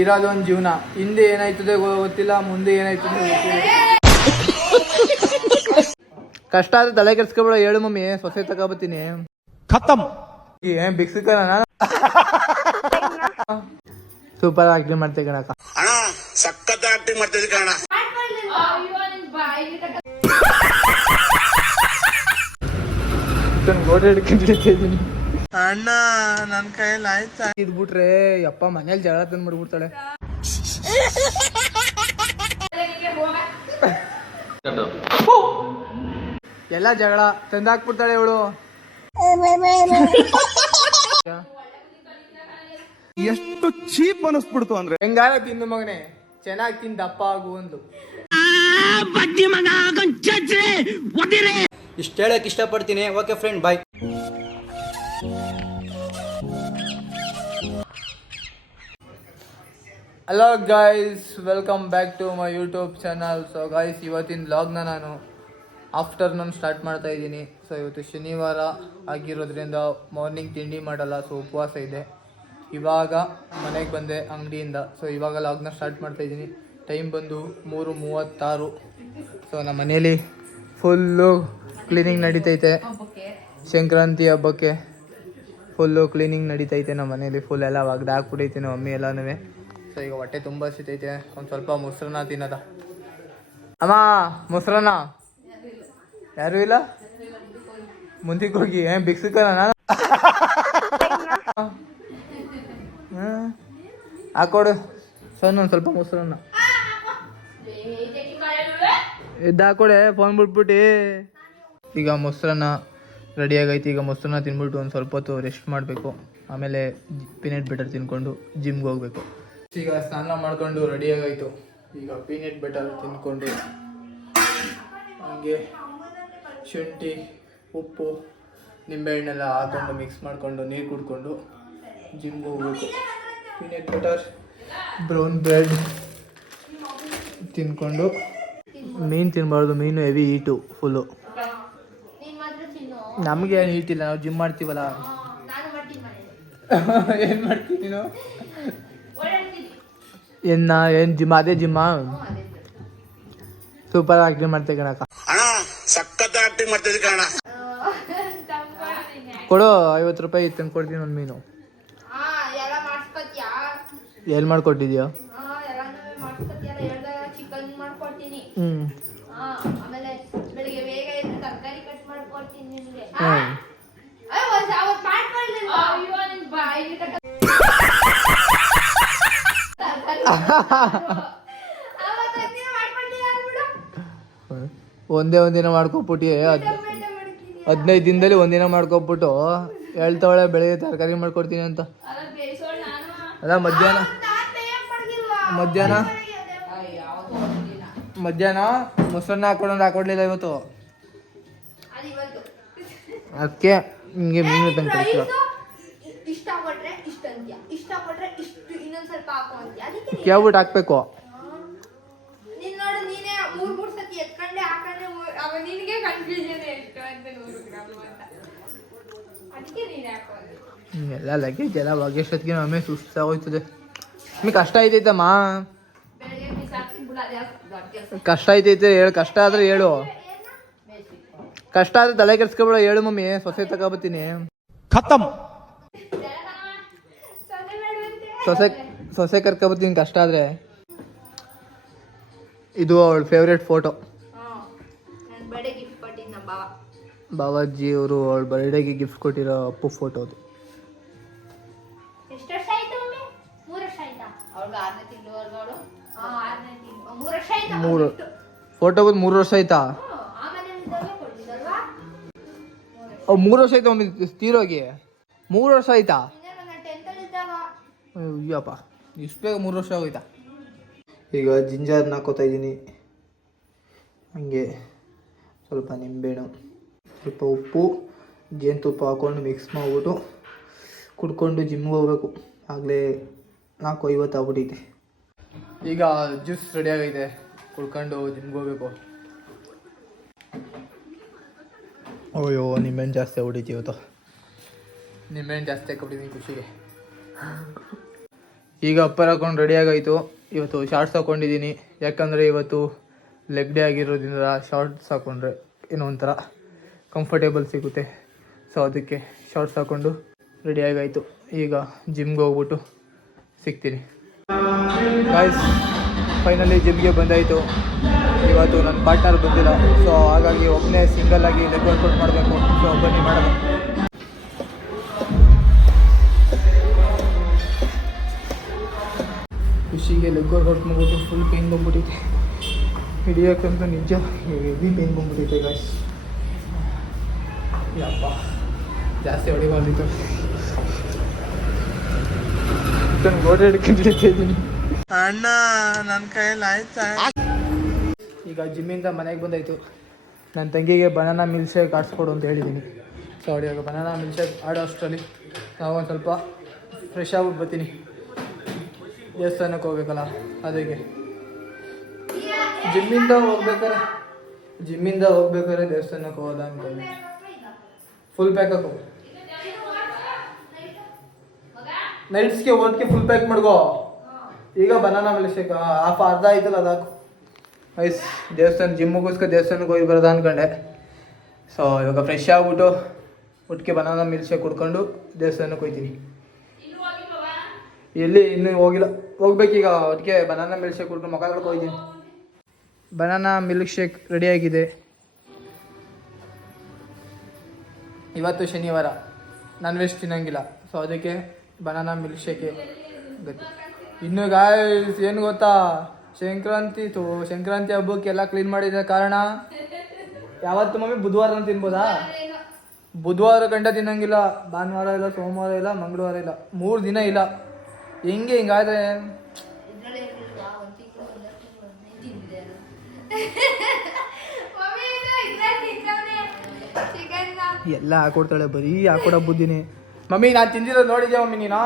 ಇರೋದೊಂದು ಜೀವನ. ಹಿಂದೆ ಏನಾಯ್ತದೆ ಗೊತ್ತಿಲ್ಲ, ಮುಂದೆ ಏನಾಯ್ತದೆ ಗೊತ್ತಿಲ್ಲ. ಕಷ್ಟ ಆದ್ರೆ ತಲೆ ಕೆಡ್ಸ್ಕೊಬೇಡ, ಹೇಳು ಮಮ್ಮಿ, ಸೊಸೆ ತಗೋಬತ್ತೀನಿ. ಖತಮ್. ಏನ್ ಬಿಕ್ಸಿಕ ನಾನು ಸೂಪರ್ ಆಕ್ಟಿಂಗ್ ಮಾಡ್ತೇ ಕಣಕ್ಕ. ಅಣ್ಣ ಸಖತ್ ಆಕ್ಟಿಂಗ್ ಮಾಡ್ತಿದ್ದೆ ಕಣ. ಗೋಡೆ ಹಿಡ್ಕೊಂಡಿದ್ದೀನಿ ಅಣ್ಣ, ನನ್ ಕೈಯಲ್ಲಿ ಆಯ್ತಾ ಇದ್ಬಿಟ್ರೆ ಯಪ್ಪ ಮನೇಲಿ ಜಗಳ ತಂದ್ಬಿಡ್ಬಿಡ್ತಾಳೆ. ಎಲ್ಲ ಜಗಳ ತಂದಾಕ್ಬಿಡ್ತಾಳೆ ಇವಳು. ಎಷ್ಟು ಚೀಪ್ ಅನಿಸ್ಬಿಡ್ತು ಅಂದ್ರೆ. ಹೆಂಗಾರ ತಿಂದು ಮಗನೆ, ಚೆನ್ನಾಗಿ ತಿಂದು ದಪ್ಪ ಆಗು ಒಂದು. ಇಷ್ಟ ಹೇಳಕ್ ಇಷ್ಟಪಡ್ತೀನಿ. Okay friend, bye. Hello guys, welcome back to my YouTube channel. So guys, ಇವತ್ತಿನ ವ್ಲಾಗ್ನ ನಾನು ಆಫ್ಟರ್ನೂನ್ ಸ್ಟಾರ್ಟ್ ಮಾಡ್ತಾ ಇದ್ದೀನಿ. ಸೊ ಇವತ್ತು ಶನಿವಾರ ಆಗಿರೋದ್ರಿಂದ ಮಾರ್ನಿಂಗ್ ತಿಂಡಿ ಮಾಡಲ್ಲ, ಸೊ ಉಪವಾಸ ಇದೆ. ಇವಾಗ ಮನೆಗೆ ಬಂದೆ ಅಂಗಡಿಯಿಂದ. ಸೊ ಇವಾಗ ವ್ಲಾಗ್ನ ಸ್ಟಾರ್ಟ್ ಮಾಡ್ತಾ ಇದ್ದೀನಿ. ಟೈಮ್ ಬಂದು 3:36. ಸೊ ನಮ್ಮ ಮನೇಲಿ ಫುಲ್ಲು ಕ್ಲೀನಿಂಗ್ ನಡೀತೈತೆ. ಸಂಕ್ರಾಂತಿ ಹಬ್ಬಕ್ಕೆ ಫುಲ್ಲು ಕ್ಲೀನಿಂಗ್ ನಡೀತೈತೆ ನಮ್ಮ ಮನೇಲಿ. ಫುಲ್ ಎಲ್ಲ ಒಗ್ದು ಹಾಕ್ಬಿಟ್ಟೈತೆ ನಮ್ಮ ಮಮ್ಮಿ ಎಲ್ಲನೂ. ಸೊ ಈಗ ಹೊಟ್ಟೆ ತುಂಬ ಸಿತೈತೆ. ಒಂದು ಸ್ವಲ್ಪ ಮೊಸರನ್ನ ತಿನ್ನೋದ. ಅಮ್ಮ ಮೊಸರನ್ನ ಯಾರು ಇಲ್ಲ, ಮುಂದಕ್ಕೆ ಹೋಗಿ ಏನು ಬಿಕ್ಸಿಕಲ್ಲ ನಾನು ಹಾಕೊಡು ಸಣ್ಣ ಒಂದು ಸ್ವಲ್ಪ ಮೊಸರನ್ನ ಎದ್ದು ಹಾಕೊಡೆ, ಫೋನ್ ಬಿಟ್ಬಿಟ್ಟು. ಈಗ ಮೊಸರನ್ನ ರೆಡಿಯಾಗೈತಿ. ಈಗ ಮೊಸರನ್ನ ತಿನ್ಬಿಟ್ಟು ಒಂದು ಸ್ವಲ್ಪ ಹೊತ್ತು ರೆಸ್ಟ್ ಮಾಡಬೇಕು. ಆಮೇಲೆ ಪೀನಟ್ ಬಟರ್ ತಿನ್ಕೊಂಡು ಜಿಮ್ಗೆ ಹೋಗಬೇಕು. ಈಗ ಸ್ನಾನ ಮಾಡ್ಕೊಂಡು ರೆಡಿಯಾಗಾಯಿತು. ಈಗ ಪೀನಟ್ ಬಟರ್ ತಿನ್ಕೊಂಡು ಹಂಗೆ ಶುಂಠಿ, ಉಪ್ಪು, ನಿಂಬೆಹಣ್ಣೆಲ್ಲ ಹಾಕೊಂಡು ಮಿಕ್ಸ್ ಮಾಡಿಕೊಂಡು ನೀರು ಕುಡ್ಕೊಂಡು ಜಿಮ್ಗೆ ಹೋಗ್ಬೇಕು. ಪೀನಟ್ ಬಟರ್, ಬ್ರೌನ್ ಬ್ರೆಡ್ ತಿನ್ಕೊಂಡು. ಮೀನು ತಿನ್ನಬಾರ್ದು, ಮೀನು ಹೆವಿ ಹೀಟು ಫುಲ್ಲು. ನಮಗೆ ಏನು ಹೀಟಿಲ್ಲ, ನಾವು ಜಿಮ್ ಮಾಡ್ತೀವಲ್ಲ. ಏನು ಮಾಡ್ತೀವಿ ನೀನು? ಏನು ಜಿಮ್? ಅದೇ ಜಿಮ್ಮಾ? Super acting ಮಾಡ್ತೇ ಕಣಕ್ಕ. ಅಣ್ಣ ಸಖತ್ ಆಕ್ಟಿಂಗ್ ಮಾಡ್ತಿದ್ದೆ ಕಣ. ಕೊಡು, 50 ರೂಪಾಯಿ ತಂದು ಕೊಡ್ತೀನಿ ಒಂದು ಮೀನು. ಎಲ್ಲಿ ಮಾಡ್ಕೊಟ್ಟಿದ್ಯಾ? ಒಂದೇ ಒಂದಿನ ಮಾಡ್ಕೊಬಿಟ್ಟು 15 ದಿನದಲ್ಲಿ ಒಂದಿನ ಮಾಡ್ಕೊಬಿಟ್ಟು ಹೇಳ್ತಾವಳೆ ಬೆಳಿಗ್ಗೆ ತರಕಾರಿ ಮಾಡ್ಕೊಡ್ತೀನಿ ಅಂತ. ಅದ ಮಧ್ಯಾಹ್ನ ಮೊಸರನ್ನ ಹಾಕೊಡ್ಲಿಲ್ಲ ಇವತ್ತು. ಅದಕ್ಕೆ ಹಿಂಗೆ ಮೀನು ತಂದು ಕೊಡ್ತೀವ. ಕೇಳ್ಬಿಟ್ಟು ಹಾಕ್ಬೇಕು. ಎಲ್ಲ ಲಗೇಜ್ ಎಲ್ಲ ಒಗೆಷ್ಟೊತ್ತಿಗೆ ಆಮೇಲೆ ಸುಸ್ತಾಗೋಯ್ತದೆ. ನಿಮಗೆ ಕಷ್ಟ ಐತೈತಮ್ಮ? ಕಷ್ಟ ಐತೈತೆ ಹೇಳು. ಕಷ್ಟ ಆದ್ರೆ ಹೇಳು. ಕಷ್ಟ ಆದ್ರೆ ತಲೆ ಕೆಡ್ಸ್ಕೊಬೇಡ, ಹೇಳು ಮಮ್ಮಿ, ಸೊಸೆ ತಗೋಬತ್ತೀನಿ. ಖತಮ್. ಸೊಸೆ ಕರ್ಕೊಬತ್ತೀನಿ ಕಷ್ಟ ಆದ್ರೆ. ಇದು ಅವಳ ಫೇವ್ರೇಟ್ ಫೋಟೋ. ಬಾವಾಜಿ ಅವರು ಅವಳ ಬರ್ಡೇಗೆ ಗಿಫ್ಟ್ ಕೊಟ್ಟಿರೋ ಅಪ್ಪು ಫೋಟೋ ಅದು. ಫೋಟೋ ಬಂದು 3 ವರ್ಷ ಆಯ್ತಾ? 3 ವರ್ಷ ಆಯ್ತಾ ಮಮ್ಮಿ ತೀರೋಗಿ? 3 ವರ್ಷ ಆಯ್ತಾ? ಅಯ್ಯಪ್ಪ, ಇಷ್ಟು ಬೇಗ 3 ವರ್ಷ ಆಗೋಯ್ತಾ? ಈಗ ಜಿಂಜರ್ನ ಹಾಕೋತಾ ಇದ್ದೀನಿ. ಹಂಗೆ ಸ್ವಲ್ಪ ನಿಂಬೆಹಣ್ಣು, ಸ್ವಲ್ಪ ಉಪ್ಪು, ಜೇನುತುಪ್ಪ ಹಾಕ್ಕೊಂಡು ಮಿಕ್ಸ್ ಮಾಡಿಬಿಟ್ಟು ಕುಡ್ಕೊಂಡು ಜಿಮ್ಗೆ ಹೋಗ್ಬೇಕು. ಆಗಲೇ 4:50 ಆಗ್ಬಿಟ್ಟೈತೆ. ಈಗ ಜ್ಯೂಸ್ ರೆಡಿಯಾಗೈತೆ, ಕುಡ್ಕೊಂಡು ಜಿಮ್ಗೆ ಹೋಗ್ಬೇಕು. ಅಯ್ಯೋ, ನಿಂಬೆಹಣ್ಣು ಜಾಸ್ತಿ ಆಗ್ಬಿಟ್ಟೈತಿ ಇವತ್ತು. ನಿಂಬೆಹಣ್ಣು ಜಾಸ್ತಿ ಹಾಕ್ಬಿಟ್ಟಿದ್ದೀನಿ ಖುಷಿಗೆ. ಈಗ ಅಪ್ಪರ್ ಹಾಕೊಂಡು ರೆಡಿ ಆಗಾಯಿತು. ಇವತ್ತು ಶಾರ್ಟ್ಸ್ ಹಾಕ್ಕೊಂಡಿದ್ದೀನಿ, ಯಾಕಂದರೆ ಇವತ್ತು ಲೆಗ್ ಡೇ ಆಗಿರೋದ್ರಿಂದ ಶಾರ್ಟ್ಸ್ ಹಾಕ್ಕೊಂಡ್ರೆ ಏನೋ ಒಂಥರ ಕಂಫರ್ಟೇಬಲ್ ಸಿಗುತ್ತೆ. ಸೊ ಅದಕ್ಕೆ ಶಾರ್ಟ್ಸ್ ಹಾಕ್ಕೊಂಡು ರೆಡಿ ಆಗಾಯಿತು. ಈಗ ಜಿಮ್ಗೆ ಹೋಗ್ಬಿಟ್ಟು ಸಿಗ್ತೀನಿ. ಗಾಯ್ಸ್, ಫೈನಲಿ ಜಿಮ್ಗೆ ಬಂದಾಯಿತು. ಇವತ್ತು ನನ್ನ ಪಾರ್ಟ್ನರ್ ಬಂದಿಲ್ಲ, ಸೊ ಹಾಗಾಗಿ ಒಬ್ಬನೇ ಸಿಂಗಲ್ ಆಗಿ ಲೆಗ್ ವರ್ಕೌಟ್ ಮಾಡಬೇಕು. ಸೊ ಬನ್ನಿ ಮಾಡೋದು. ಖುಷಿಗೆ ಲೆಗ್ ವರ್ಕೌಟ್ ಮಾಡ್ಬಿಟ್ಟು ಫುಲ್ ಪೇನ್ ಬಂದ್ಬಿಟ್ಟಿದೆ. ಹಿಡಿಯೋಕ್ಕಂತೂ ನಿಜ ಹೆವಿ ಪೇನ್ ಬಂದ್ಬಿಟ್ಟಿದೆ ಗಾಯ್ಸ್. ಯಪ್ಪ, ಜಾಸ್ತಿ ಹೊಡಿಬಾರ್ದಿತ್ತು. ಗೋಡೆ ಹಿಡ್ಕೊಂಡು ಇದ್ದೀನಿ ಅಣ್ಣ, ನನ್ನ ಕೈಯಲ್ಲಿ ಆಯ್ತಾ. ಈಗ ಜಿಮ್ಮಿಂದ ಮನೆಗೆ ಬಂದಾಯಿತು. ನನ್ನ ತಂಗಿಗೆ ಬನಾನಾ ಮಿಲ್ಕ್ ಶೇಕ್ ಆಡಿಸ್ಕೊಡು ಅಂತ ಹೇಳಿದ್ದೀನಿ. ಸೊ ಇವಾಗ ಬನಾನಾ ಮಿಲ್ಕ್ ಶೇಕ್ ಆಡೋ ಅಷ್ಟರಲ್ಲಿ ನಾವು ಒಂದು ಸ್ವಲ್ಪ ಫ್ರೆಶ್ ಆಗ್ಬಿಟ್ಟು ಬರ್ತೀನಿ. ದೇವಸ್ಥಾನಕ್ಕೆ ಹೋಗ್ಬೇಕಲ್ಲ, ಅದಕ್ಕೆ ಜಿಮ್ಮಿಂದ ಹೋಗ್ಬೇಕಾದ್ರೆ ದೇವಸ್ಥಾನಕ್ಕೆ ಹೋದ ಅಂದ್ಕೊಂಡು ಫುಲ್ ಪ್ಯಾಕ್ ಹಾಕೋ. ನೈಟ್ಸ್ಗೆ ಓದ್ಕೆ ಫುಲ್ ಪ್ಯಾಕ್ ಮಾಡ್ಕೋ. ಈಗ ಬನಾನಾ ಮಿಲ್ಕ್ ಶೇಕ್ ಅರ್ಧ ಆಯ್ತಲ್ಲ ಅದಾಕು. ಐಸ್ ದೇವಸ್ಥಾನ ಜಿಮ್ಮಿಗೋಸ್ಕರ ದೇವಸ್ಥಾನಕ್ಕೆ ಹೋಗಿ ಬರೋದ ಅಂದ್ಕೊಂಡೆ. ಸೊ ಇವಾಗ ಫ್ರೆಶ್ ಆಗ್ಬಿಟ್ಟು ಒಟ್ಟಿಗೆ ಬನಾನಾ ಮಿಲ್ಕ್ ಶೇಕ್ ಕುಡ್ಕೊಂಡು ದೇವಸ್ಥಾನಕ್ಕೆ ಹೋಗ್ತೀನಿ. ಎಲ್ಲಿ ಇನ್ನೂ ಹೋಗಿಲ್ಲ, ಹೋಗ್ಬೇಕೀಗ. ಒಟ್ಟಿಗೆ ಬನಾನಾ ಮಿಲ್ಕ್ ಶೇಕ್ ಕುಡ್ಕೊಂಡು ಮುಖ ಹೋಗ್ತೀನಿ. ಬನಾನಾ ಮಿಲ್ಕ್ ಶೇಕ್ ರೆಡಿಯಾಗಿದೆ. ಇವತ್ತು ಶನಿವಾರ, ನಾನ್ ವೆಜ್ ತಿನ್ನಂಗಿಲ್ಲ. ಸೊ ಅದಕ್ಕೆ ಬನಾನಾ ಮಿಲ್ಕ್ ಶೇಕೆ ಗತಿ. ಇನ್ನು ಗಾಯ್ಸ್ ಏನು ಗೊತ್ತಾ, ಸಂಕ್ರಾಂತಿ ಹಬ್ಬಕ್ಕೆಲ್ಲ ಕ್ಲೀನ್ ಮಾಡಿದ ಕಾರಣ ಯಾವತ್ತು ಮಮ್ಮಿ ಬುಧವಾರ ತಿನ್ಬೋದಾ? ಬುಧವಾರ ಗಂಟ ತಿನ್ನಂಗಿಲ್ಲ, ಭಾನುವಾರ ಇಲ್ಲ, ಸೋಮವಾರ ಇಲ್ಲ, ಮಂಗಳವಾರ ಇಲ್ಲ, 3 ದಿನ ಇಲ್ಲ. ಹಿಂಗಾದ್ರೆ ಎಲ್ಲ ಹಾಕೊಡ್ತಾಳೆ, ಬರೀ ಹಾಕೊಡೋ ಬುದ್ಧಿನಿ. ಮಮ್ಮಿ ನಾನು ತಿಂದಿರೋದು ನೋಡಿದ್ಯಾ ಮಮ್ಮಿ ನೀನು?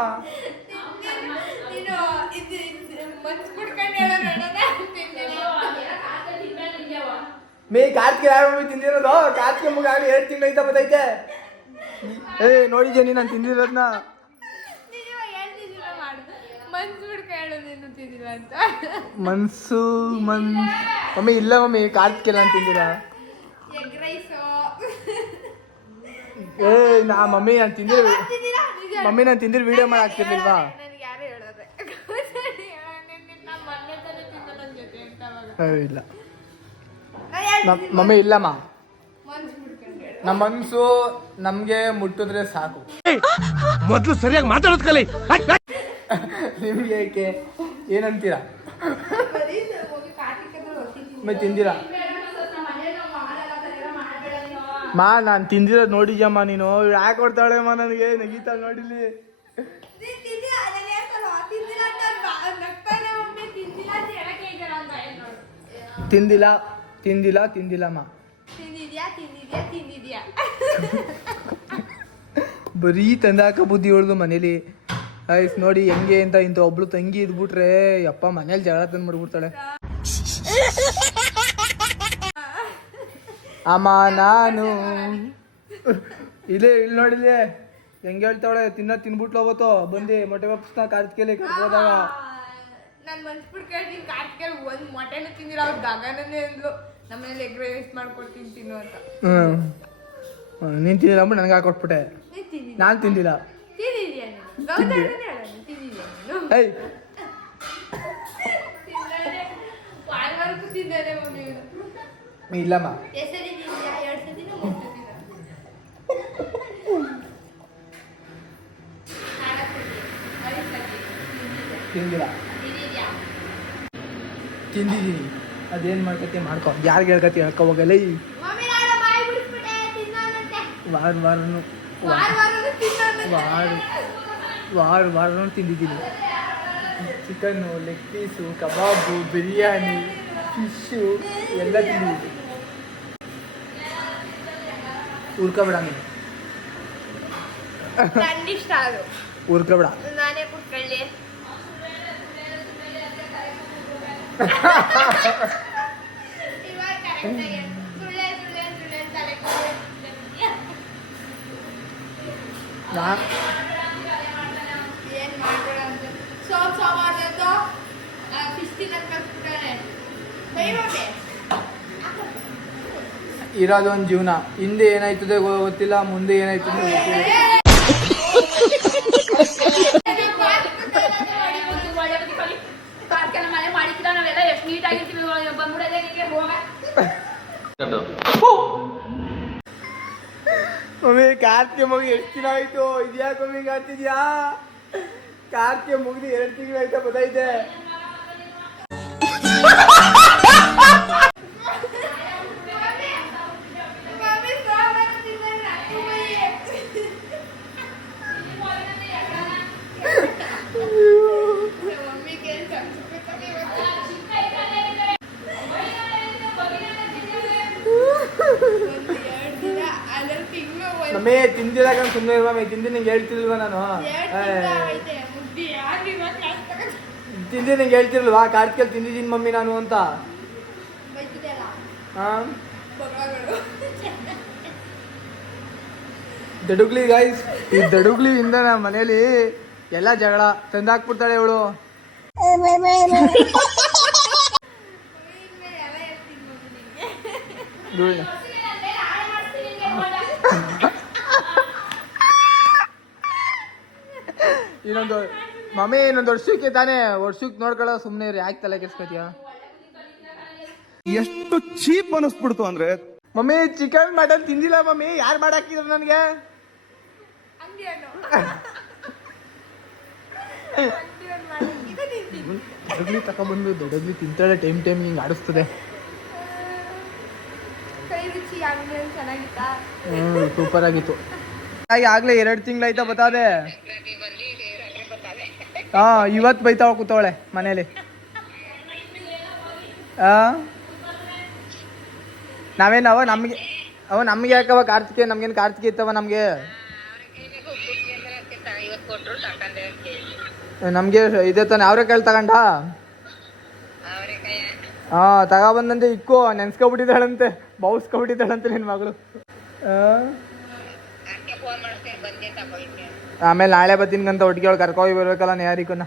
ಮೇ ಕಾರ್ತಿಗೆ ಯಾರು ಮಮ್ಮಿ ತಿಂದಿರೋದು? ಕಾರ್ತಿಗೆ ಮುಗ ಆಗಿ 2 ತಿಂಗಳು ಐತಾ ಬತ್ತೈತೆ. ನೋಡಿದ್ಯಾ ನೀನು ನಾನು ತಿಂದಿರೋದನ್ನ? ಮಮ್ಮಿ ಇಲ್ಲ ಮಮ್ಮಿ, ಕಾರ್ತಿಗೆ ನಾನು ತಿಂದಿಲ್ಲ. ಮಮ್ಮಿ ನಾನು ತಿಂದಿರೋ ವಿಡಿಯೋ ಮಾಡಿ ಹಾಕ್ತಿರ್ಲಿಲ್ವಾ? ಇಲ್ಲ ಮಮ್ಮಿ, ಇಲ್ಲಮ್ಮ. ನಮ್ಮ ಮನ್ಸು ನಮ್ಗೆ ಮುಟ್ಟಿದ್ರೆ ಸಾಕು. ಮೊದಲು ಸರಿಯಾಗಿ ಮಾತಾಡೋದ್ ಕಲಿ. ನಿಮ್ಗೆ ಏಕೆ ಏನಂತೀರಾ? ತಿಂದಿರಾ ಮಾ? ನಾನು ತಿಂದಿರೋದು ನೋಡಿದ್ಯಮ್ಮ ನೀನು? ಯಾಕೆ ಕೊಡ್ತಾಳೆಮ್ಮ ನನಗೆ? ನಗೀತಾಳೆ ನೋಡಿಲಿ. ತಿಂದಿಲ್ಲಮ್ಮ. ಬರೀ ತಂದಾಕ ಬುದ್ಧಿ ಹೊಳ್ದು ಮನೇಲಿ. ಐಸ್ ನೋಡಿ ಹೆಂಗೆ ಅಂತ. ಇಂಥ ಒಬ್ಳು ತಂಗಿ ಇದ್ಬಿಟ್ರೆ ಯಪ್ಪ ಮನೇಲಿ ಜಗಳ ತಂದು ಮಾಡ್ಬಿಡ್ತಾಳೆ. ಅಮ್ಮ ನಾನು ಇಲ್ಲಿ ನೋಡಿಲಿ ಹೆಂಗೆ ಹೇಳ್ತಾವಳೆ. ತಿನ್ಬಿಟ್ಲು ಅವತ್ತು ಬಂದು ಮೊಟ್ಟೆ ವಾಪಸ್ನ ಕಾರ್ತಿಕೇಲಿ ಕರ್ಕೋದಾಗ. ನಾನು ಮನ್ಸ್ಬಿಟ್ಟು ಕೇಳ್ತೀನಿ, ಕಾರ್ತಿಕೇಲಿ ಒಂದು ಮೊಟ್ಟೆನೂ ತಿಂದಿಲ್ಲ. ಅವ್ರು ಗಗನನೇ ಅಂದ್ಲು ನಮ್ಮನೇಲಿ ಎಗ್ ರೈಸ್ ಮಾಡ್ಕೊಡ್ತೀನಿ ತಿನ್ನು ಅಂತ. ನೀನು ತಿಂದಿಲ್ಲ ಅಂದ್ಬಿಟ್ಟು ನನಗೆ ಹಾಕೊಟ್ಬಿಟ್ಟೆ. ನಾನು ತಿಂದಿಲ್ಲ. ಇಲ್ಲಮ್ಮ. ತಿಂದಿದ್ದೀನಿ. ಅದೇನು ಮಾಡ್ಕತಿ ಮಾಡ್ಕೊ, ಯಾರಿಗೆ ಹೇಳ್ಕತಿ ಹೇಳ್ಕೊ ಹೋಗಲ್ಲ. ವಾರನೂ ತಿಂದಿದ್ದೀನಿ. ಚಿಕನ್ನು, ಲೆಗ್ ಪೀಸು, ಕಬಾಬು, ಬಿರಿಯಾನಿ, ಫಿಶ್ಶು ಎಲ್ಲ ತಿಂದಿದ್ದೀನಿ. ಉರ್ಕೊಬೇಡ ನೀನು, ಉರ್ಕೊಬೇಡ. ನಾನೇ ಕುಟ್ಕೊಳ್ಳಿ. ಏನ್ ಮಾಡ್ಬೇಡ ಅಂತ ಇರೋದೊಂದು ಜೀವನ. ಹಿಂದೆ ಏನಾಯ್ತದೆ ಗೊತ್ತಿಲ್ಲ, ಮುಂದೆ ಏನಾಯ್ತದೆ ಗೊತ್ತಿಲ್ಲ. ಮಮ್ಮಿ ಕಾರ್ತಿಗೆ ಮುಗಿ ಎಷ್ಟು ದಿನ ಆಯ್ತು? ಇದ್ಯಾಕೆ ಮಮ್ಮಿ ಕಾಡ್ತಿದ್ಯಾ? ಕಾರ್ತಿಗೆ ಮುಗಿದು 2 ತಿಂಗಳು ಆಯ್ತಾ ಗೊತ್ತೈತೆ. ಮಮ್ಮಿ ತಿಂದಿದಾಗ ಸುಮ್ಮನೆ ಇರುವ ಮಮ್ಮಿ. ತಿಂದು ನಿಂಗೆ ಹೇಳ್ತಿರ್ಲಿಲ್ವಾ ನಾನು? ತಿಂದು ನಿಂಗೆ ಹೇಳ್ತಿರ್ಲ್ವಾ ಕಾರ್ತಿಕಲ್ಲಿ ತಿಂದಿದ್ದೀನಿ ಮಮ್ಮಿ ನಾನು ಅಂತ? ಹಾಂ ದಡುಗ್ಲಿ ಗೈಸ್, ಈ ದಡುಗ್ಲಿಯಿಂದ ನಮ್ಮ ಮನೇಲಿ ಎಲ್ಲ ಜಗಳ ತಂದಾಕ್ಬಿಡ್ತಾಳೆ ಇವಳು. ಇನ್ನೊಂದು ಮಮ್ಮಿ ಇನ್ನೊಂದು ವರ್ಷಕ್ಕೆ ತಾನೇ, ವರ್ಷಕ್ಕೆ ನೋಡ್ಕೊಳ್ಳೋ ಸುಮ್ಮನೆ ಇರಿ. ಯಾಕೆ ತಲೆ ಕೆಡ್ಸ್ಕೊತೀಯ? ಎಷ್ಟು ಚೀಪ್ ಅನಿಸ್ಬಿಡ್ತು ಅಂದ್ರೆ ಮಮ್ಮಿ ಚಿಕನ್ ಮಟನ್ ತಿಂದಿಲ್ಲ ಮಮ್ಮಿ. ಯಾರು ಮಾಡಾಕಿದ್ರು ನನಗೆ? ದೊಡ್ಡಗ್ಲಿ ತಗೊಬಂದು ದೊಡ್ಡಗ್ಲಿ ತಿಂತಾಳೆ. ಟೈಮ್ ಹಿಂಗೆ ಆಡಿಸ್ತದೆ. ಸೂಪರ್ ಆಗಿತ್ತು. ಆಗ್ಲೇ 2 ತಿಂಗಳಾಯ್ತಾ ಬತ್ತಾದೆ. ಹಾ ಇವತ್ತು ಬೈತಾವ ಕೂತವಳೆ ಮನೇಲಿ. ನಾವೇನವ ನಮ್ಗೆ ಯಾಕವ ಕಾರ್ತಿಕೆ? ನಮ್ಗೇನು ಕಾರ್ತಿಕೆ ಇತ್ತವ ನಮ್ಗೆ? ನಮ್ಗೆ ಇದೇ ತಾನೆ ಅವ್ರೆಕಾಯಿ ತಗೊಂಡ. ಹಾ ತಗೊಬಂದಂತೆ ಇಕ್ಕೋ ನೆನ್ಸ್ಕೊಬಿಟ್ಟಿದ್ದಾಳಂತೆ, ಬೌಸ್ಕೊಬಿಟ್ಟಿದ್ದಾಳಂತೆ ನಿನ್ ಮಗಳು. ಆಮೇಲೆ ನಾಳೆ ಬತ್ತೀನ್ಕಂತ ಒಟ್ಟಿಗೆ ಅವಳು ಕರ್ಕೋಗಿ ಬರ್ಬೇಕಲ್ಲ ನೇಹಾರಿಕನ್ನ.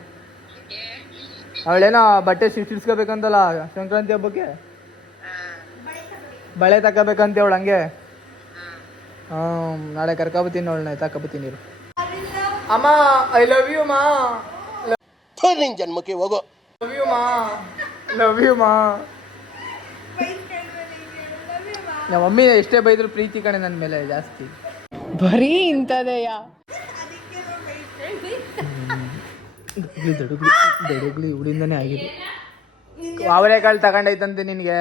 ಅವಳೇನೋ ಬಟ್ಟೆ ಸಿಡ್ಸ್ಕೋಬೇಕಂತಲ್ಲ ಸಂಕ್ರಾಂತಿ ಹಬ್ಬಕ್ಕೆ, ಬಳೆ ತಗೋಬೇಕಂತೆ ಅವಳು. ಹಂಗೆ ನಾಳೆ ಕರ್ಕೊಬತ್ತೀನಿ ಅವಳನ್ನ, ತಗೋಬತ್ತೀನಿ. ಅಮ್ಮ ಐ ಲವ್ ಯು ಮಾ. ನಿನ್ ಜನ್ಮಕ್ಕೆ ಹೋಗೋ. ಲವ್ ಯು ಮಾ, ಲವ್ ಯು ಮಾ. ನಮ್ಮ ಮಮ್ಮಿ ಎಷ್ಟೇ ಬೈದ್ರು ಪ್ರೀತಿ ಕಣೆ ನನ್ನ ಮೇಲೆ ಜಾಸ್ತಿ. ಬರೀ ಇಂಥದೆಯ ದಡುಗ್ಲಿ ಇವಳಿಂದನೇ ಆಗಿದೆ. ಅವರೆಕಾಳು ತಗೊಂಡೈತಂತೆ ನಿನಗೆ.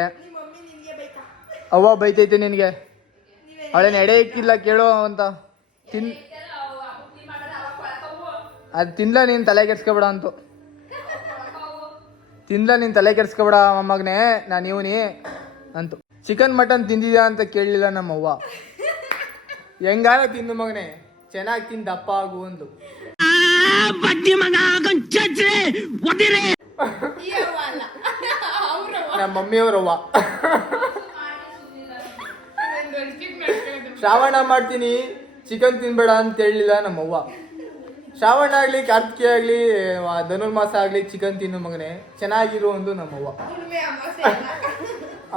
ಅವ್ವ ಬೈತೈತೆ ನಿನಗೆ. ಅವಳೇನು ಎಡೆ ಇಕ್ಕಿಲ್ಲ ಕೇಳೋ ಅಂತ. ಅದು ತಿನ್ಲ ನೀನು ತಲೆ ಕೆಡ್ಸ್ಕೊಬೇಡ ಅಂತು. ತಿನ್ಲ ನೀನು ತಲೆ ಕೆಡ್ಸ್ಕೊಬೇಡ ಮೊಮ್ಮಗನೇ, ನಾನು ಇವನಿ ಅಂತು. ಚಿಕನ್ ಮಟನ್ ತಿಂದಿದ್ಯಾ ಅಂತ ಕೇಳಲಿಲ್ಲ ನಮ್ಮವ್ವ. ಹೆಂಗಾರ ತಿಂದು ಮಗನೇ, ಚೆನ್ನಾಗಿ ತಿಂದು ದಪ್ಪ ಆಗು ಅಂದು. ನಮ್ಮ ಮಮ್ಮಿಯವ್ರವ್ವ. ಶ್ರಾವಣ ಮಾಡ್ತೀನಿ ಚಿಕನ್ ತಿನ್ಬೇಡ ಅಂತ ಹೇಳಲಿಲ್ಲ ನಮ್ಮವ್ವ. ಶ್ರಾವಣ ಆಗಲಿ ಕಾರ್ತಿಕೆ ಆಗಲಿ ಧನುರ್ಮಾಸ ಆಗಲಿ ಚಿಕನ್ ತಿನ್ನು ಮಗನೇ, ಚೆನ್ನಾಗಿರು ಒಂದು ನಮ್ಮವ್ವ.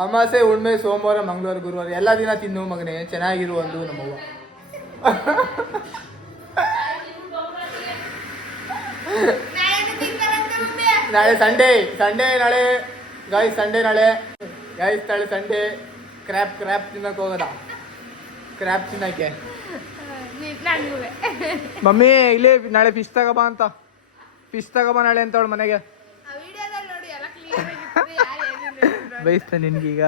ಅಮಾಸೆ ಹುಣ್ಮೆ ಸೋಮವಾರ ಮಂಗಳವಾರ ಗುರುವಾರ ಎಲ್ಲ ದಿನ ತಿನ್ನು ಮಗನೇ, ಚೆನ್ನಾಗಿರು ಒಂದು ನಮ್ಮವ್ವ. ನಾಳೆ ಸಂಡೇ ನಾಳೆ ಗಾಯ್ಸ್, ಸಂಡೇ ನಾಳೆ ಗಾಯ್ಸ್, ನಾಳೆ ಸಂಡೇ. ಕ್ರ್ಯಾಪ್ ತಿನ್ನಕ್ಕೆ ಹೋಗೋದ? ಕ್ರ್ಯಾಪ್ ತಿನ್ನಕ್ಕೆ ಮಮ್ಮಿ ಇಲ್ಲೇ ನಾಳೆ ಫಿಶ್ ತಗೋಬಾ ಅಂತ. ಫಿಶ್ ತಗೋಬಾ ನಾಳೆ ಅಂತ ಅವಳು ಮನೆಗೆ. ಬಯಸ್ತಾನೆ ನಿನ್ಗೀಗ,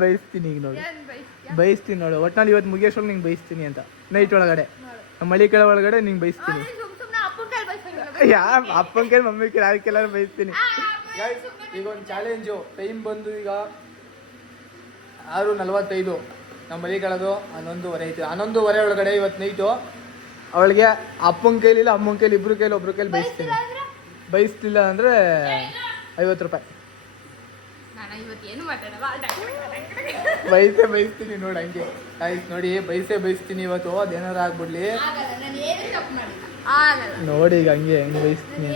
ಬಯಸ್ತೀನಿ ಈಗ ನೋಡಿ, ಬಯಸ್ತೀನಿ ನೋಡು. ಒಟ್ನಲ್ಲಿ ಇವತ್ತು ಮುಗಿಯೋಷ್ಟ್ರಲ್ಲಿ ನಿಂಗೆ ಬಯಸ್ತೀನಿ ಅಂತ. ನೈಟ್ ಒಳಗಡೆ ನಮ್ಮ ಮಳಿ ಕೆಳ ಒಳಗಡೆ ನಿಂಗೆ ಬಯಸ್ತೀನಿ. ಅಪ್ಪನ ಕೈ ಮಮ್ಮಿ ಕೈ ಯಾರಿಗೆಲ್ಲರೂ ಬಯಸ್ತೀನಿ. ಈಗ ಒಂದು ಚಾಲೆಂಜು. ಟೈಮ್ ಬಂದು ಈಗ 6:45. ನಮ್ಮ ಮಳಿ ಕೆಳದು 11:30 ಐತೆ. 11:30 ಒಳಗಡೆ ಇವತ್ತು ನೈಟು ಅವಳಿಗೆ ಅಪ್ಪನ ಕೈಲಿಲ್ಲ ಅಮ್ಮನ ಕೈಲಿ ಒಬ್ರ ಕೈಲಿ ಬಯಸ್ತೀನಿ. ಬಯಸ್ತಿಲ್ಲ ಅಂದರೆ 50 ರೂಪಾಯಿ ಬಯಸ್ತೀನಿ ನೋಡಿ. ಹಂಗೆ ಆಯ್ತು ನೋಡಿ, ಬಯಸ್ತೀನಿ ಇವತ್ತು. ಅದೇನಾರು ಆಗ್ಬಿಡ್ಲಿ ನೋಡಿ. ಈಗ ಹಂಗೆ ಹೆಂಗೆ ಬಯಸ್ತೀನಿ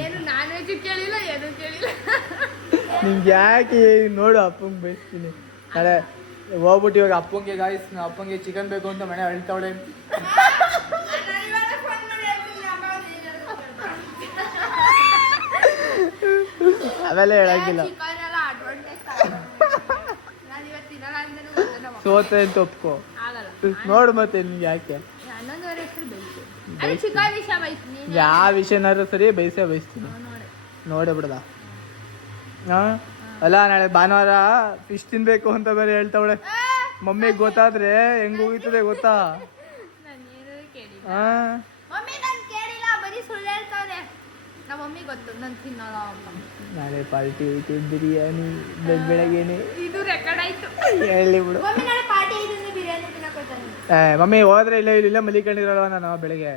ನಿಂಗೆ ಯಾಕೆ ನೋಡು. ಅಪ್ಪಂಗೆ ಬಯಸ್ತೀನಿ. ನಾಳೆ ಹೋಗ್ಬಿಟ್ಟು ಇವಾಗ ಅಪ್ಪಂಗೆ ಗಾಯ್ಸ್ ನಾ ಅಪ್ಪಂಗೆ ಚಿಕನ್ ಬೇಕು ಅಂತ ಮನೆ ಹೇಳ್ತಾವಳೆ. ಅವೆಲ್ಲ ಹೇಳಂಗಿಲ್ಲ. ಸೋತೆ ಅಂತ ಒಪ್ಕೋ. ನೋಡು ಮತ್ತೆ ನಿಮ್ಗೆ ಯಾಕೆ ಯಾವ ವಿಷಯನಾದ್ರು ಸರಿ ಬಯಸ್ತೀನಿ. ನೋಡೇ ಬಿಡದ. ಹಾಂ ಅಲ್ಲ ನಾಳೆ ಭಾನುವಾರ ಫಿಶ್ ತಿನ್ಬೇಕು ಅಂತ ಬೇರೆ ಹೇಳ್ತಾವಳೆ. ಮಮ್ಮಿಗೆ ಗೊತ್ತಾದ್ರೆ ಹೆಂಗ್ ಹೋಗಿರ್ತದೆ ಗೊತ್ತಾ? ಹಾಂ ನಾಳೆ ಪಾರ್ಟಿ ಐತೆ ಬಿರಿಯಾನಿ ಬೆಳಗ್ಗೆನೆ. ಹೇಳಿ ಬಿಡು. ಮಮ್ಮಿ ಹೋದ್ರೆ ಇಲ್ಲ ಮಲಿಕೊಂಡಿರಲ್ವ ನಾನು ಬೆಳಗ್ಗೆ.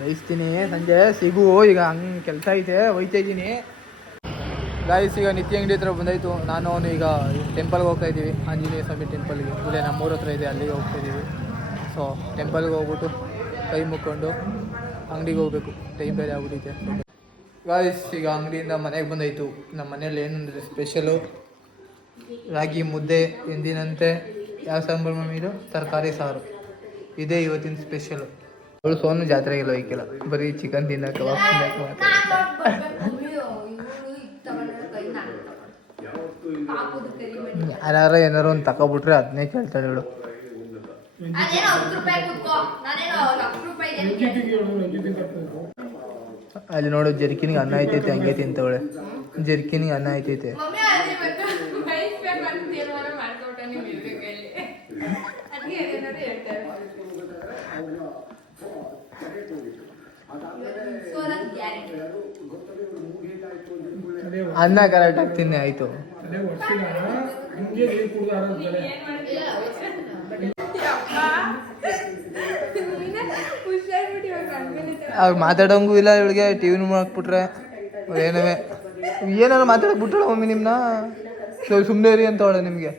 ಬಯಸ್ತೀನಿ ಸಂಜೆ ಸಿಗು. ಈಗ ಹಂಗೆ ಕೆಲಸ ಐತೆ ಹೋಯ್ತಾ ಇದ್ದೀನಿ ಗಾಯ್ಸ್. ಈಗ ನಿತ್ಯ ಅಂಗಡಿ ಹತ್ರ ಬಂದಾಯಿತು. ನಾನು ಅವನು ಈಗ ಟೆಂಪಲ್ಗೆ ಹೋಗ್ತಾ ಇದ್ದೀವಿ, ಆಂಜನೇಯ ಸ್ವಾಮಿ ಟೆಂಪಲ್ಗೆ. ಇಲ್ಲೇ ನಮ್ಮೂರ ಹತ್ರ ಇದೆ, ಅಲ್ಲಿಗೆ ಹೋಗ್ತಾ ಇದ್ದೀವಿ. ಸೊ ಟೆಂಪಲ್ಗೆ ಹೋಗ್ಬಿಟ್ಟು ಕೈ ಮುಕ್ಕೊಂಡು ಅಂಗಡಿಗೆ ಹೋಗ್ಬೇಕು. ಟೈಮ್ ಬೇರೆ ಆಗ್ಬಿಟ್ಟೈತೆ ಗಾಯ್ಸ್. ಈಗ ಅಂಗಡಿಯಿಂದ ಮನೆಗೆ ಬಂದಾಯಿತು. ನಮ್ಮ ಮನೇಲಿ ಏನಂದರೆ ಸ್ಪೆಷಲು ರಾಗಿ ಮುದ್ದೆ ಎಂದಿನಂತೆ. ಯಾವ ಸಾಂಬಾರು ಮಮ್ಮಿ ಇದು? ತರಕಾರಿ ಸಾರು. ಇದೇ ಇವತ್ತಿನ ಸ್ಪೆಷಲು. ಅವಳು ಸೋನು ಜಾತ್ರೆಗೆಲ್ಲ ಹೋಯ್ಕಿಲ್ಲ, ಬರೀ ಚಿಕನ್ ತಿನ್ನಕ್ಕೆ ಕಬಾಬ್ ತಿನ್ನಕ್ಕೆ ಮಾತ್ರ. ಯಾರು ಏನಾರು ಒಂದು ತಗೊಬಿಟ್ರೆ ಅದನ್ನೇ ಕೇಳ್ತಾಳೆ ಇವಳು. ಅಲ್ಲಿ ನೋಡು ಜರ್ಕಿನಿಗೆ ಅನ್ನ ಐತೈತೆ, ಹಂಗೆ ತಿಂತವಳೆ. ಜರ್ಕಿನಿಗೆ ಅನ್ನ ಐತೈತೆ. ಅನ್ನ ಕರೆಕ್ಟಾಗಿ ತಿನ್ನೆ ಆಯ್ತು. ಆಗ ಮಾತಾಡೋಂಗೂ ಇಲ್ಲ ಇವಳಿಗೆ. ಟಿವಿನೂ ಹಾಕ್ಬಿಟ್ರೆ ಏನಾರು ಮಾತಾಡಕ್ ಬಿಟ್ಟಳ ಮಮ್ಮಿ ನಿಮ್ನ. ಸುಮ್ಮನೆ ಇರಿ ಅಂತವಳೆ ನಿಮಗೆ.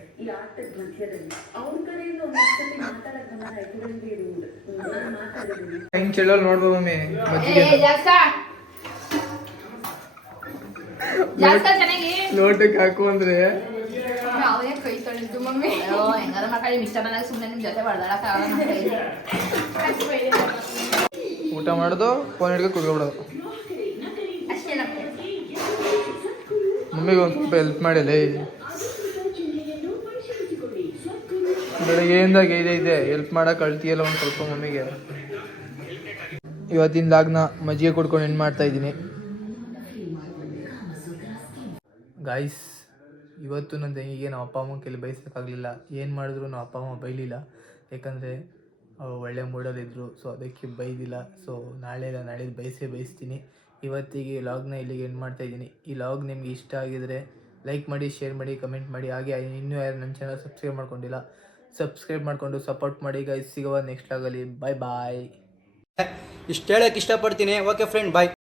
ಹೆಂಗ್ ಚೆಲ್ಲೋಲ್ ನೋಡ್ಬೋದು ಮಮ್ಮಿ. ಮಜ್ಜಿಗೆ ಲೋಟಕ್ಕೆ ಹಾಕು ಅಂದ್ರೆ ಊಟ ಮಾಡೋದು, ಫೋನ್ ಹಿಡ್ಕೊಂಡು ಕುಡ್ಕೊಬಿಡೋದು. ಮಮ್ಮಿಗೆ ಒಂದು ಸ್ವಲ್ಪ ಹೆಲ್ಪ್ ಮಾಡಿಲ್ಲ. ಬೆಳಗ್ಗೆಯಿಂದ ಇದೆ ಹೆಲ್ಪ್ ಮಾಡಕ್ಕೆ ಅಳ್ತಿಯಲ್ಲ ಒಂದು ಸ್ವಲ್ಪ ಮಮ್ಮಿಗೆ. ಇವತ್ತಿನ ಲಾಗ್ನ ಮಜ್ಜಿಗೆ ಕುಡ್ಕೊಂಡು ಏನು ಮಾಡ್ತಾ ಇದ್ದೀನಿ ಗಾಯ್ಸ್. ಇವತ್ತು ನನ್ನ ತಂಗಿಗೆ ನಾವು ಅಪ್ಪ ಅಮ್ಮ ಕೈಲಿ ಬೈಸೋಕ್ಕಾಗಲಿಲ್ಲ. ಏನು ಮಾಡಿದ್ರು ನಾವು ಅಪ್ಪ ಅಮ್ಮ ಬೈಲಿಲ್ಲ, ಯಾಕಂದರೆ ಒಳ್ಳೆ ಮೂಡಲ್ಲಿದ್ದರು. ಸೊ ಅದಕ್ಕೆ ಬೈದಿಲ್ಲ. ಸೊ ನಾಳೆ ಬೈಸ್ತೀನಿ. ಇವತ್ತಿಗೆ ಈ ಲಾಗ್ನ ಇಲ್ಲಿಗೆ ಎಂಡ್ ಮಾಡ್ತಾಯಿದ್ದೀನಿ. ಈ ಲಾಗ್ ನಿಮ್ಗೆ ಇಷ್ಟ ಆಗಿದರೆ ಲೈಕ್ ಮಾಡಿ, ಶೇರ್ ಮಾಡಿ, ಕಮೆಂಟ್ ಮಾಡಿ. ಹಾಗೆ ಇನ್ನೂ ಯಾರು ನನ್ನ ಚಾನಲ್ ಸಬ್ಸ್ಕ್ರೈಬ್ ಮಾಡ್ಕೊಂಡಿಲ್ಲ, ಸಬ್ಸ್ಕ್ರೈಬ್ ಮಾಡಿಕೊಂಡು ಸಪೋರ್ಟ್ ಮಾಡಿ ಗೈಸ್. ಸಿಗುವ ನೆಕ್ಸ್ಟ್ ಲಾಗಲ್ಲಿ. ಬಾಯ್. ಇಷ್ಟು ಹೇಳಕ್ಕೆ ಇಷ್ಟಪಡ್ತೀನಿ. ಓಕೆ ಫ್ರೆಂಡ್, ಬಾಯ್.